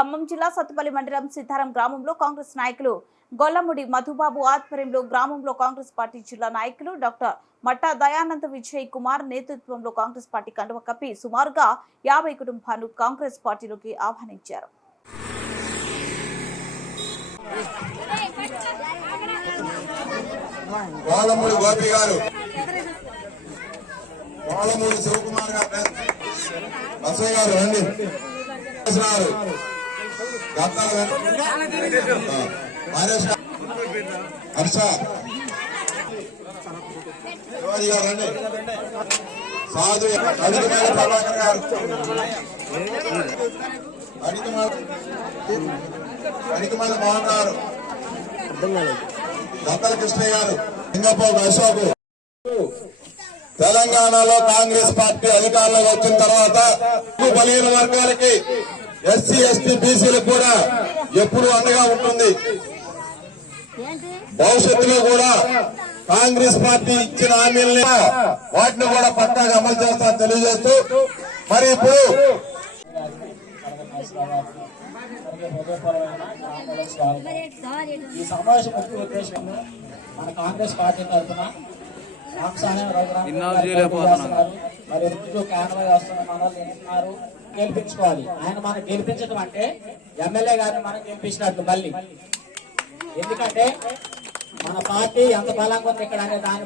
ఖమ్మం జిల్లా సత్తుపల్లి మండలం సిద్ధారం గ్రామంలో కాంగ్రెస్ నాయకులు గొల్లముడి మధుబాబు ఆధ్వర్యంలో గ్రామంలో కాంగ్రెస్ పార్టీ జిల్లా నాయకులు డాక్టర్ మట్టా దయానంద్ విజయ్ కుమార్ నేతృత్వంలో కాంగ్రెస్ పార్టీ కండువ కప్పి సుమారుగా 50 కుటుంబాలను కాంగ్రెస్ పార్టీలోకి ఆహ్వానించారు. గోలమూడి గోపి గారు, గోలమూడి శివకుమార్ గారు, బసయ్య గారు రండి, హర్ష శివాజీ గారు రండి, సాధు అడిగిమేల ప్రభాకర్ గారు, అడిగిమేల మోహన్ గారు, దత్తల కృష్ణయ్య గారు, సింగపోగు అశోక్. తెలంగాణలో కాంగ్రెస్ పార్టీ అధికారంలోకి వచ్చిన తర్వాత బలహీన వర్గాలకి ఎస్సీ ఎస్టీ బీసీలకు కూడా ఎప్పుడు అండగా ఉంటుంది. భవిష్యత్తులో కూడా కాంగ్రెస్ పార్టీ ఇచ్చిన హామీలని వాటిని కూడా పక్కాగా అమలు చేస్తా తెలియజేస్తూ మరి ఇప్పుడు ఈ సమావేశం ముఖ్య ఉద్దేశం మన కాంగ్రెస్ పార్టీ తరఫున మరి రోజు కాన్వాయ్ వస్తున్న మనల్ని ఉన్నారు గెలిపించుకోవాలి. ఆయన మనం గెలిపించడం అంటే ఎమ్మెల్యే గారిని మనం గెలిపించినట్లు మళ్ళీ, ఎందుకంటే మన పార్టీ ఎంత బలంగా ఉంది ఇక్కడ అనే దాని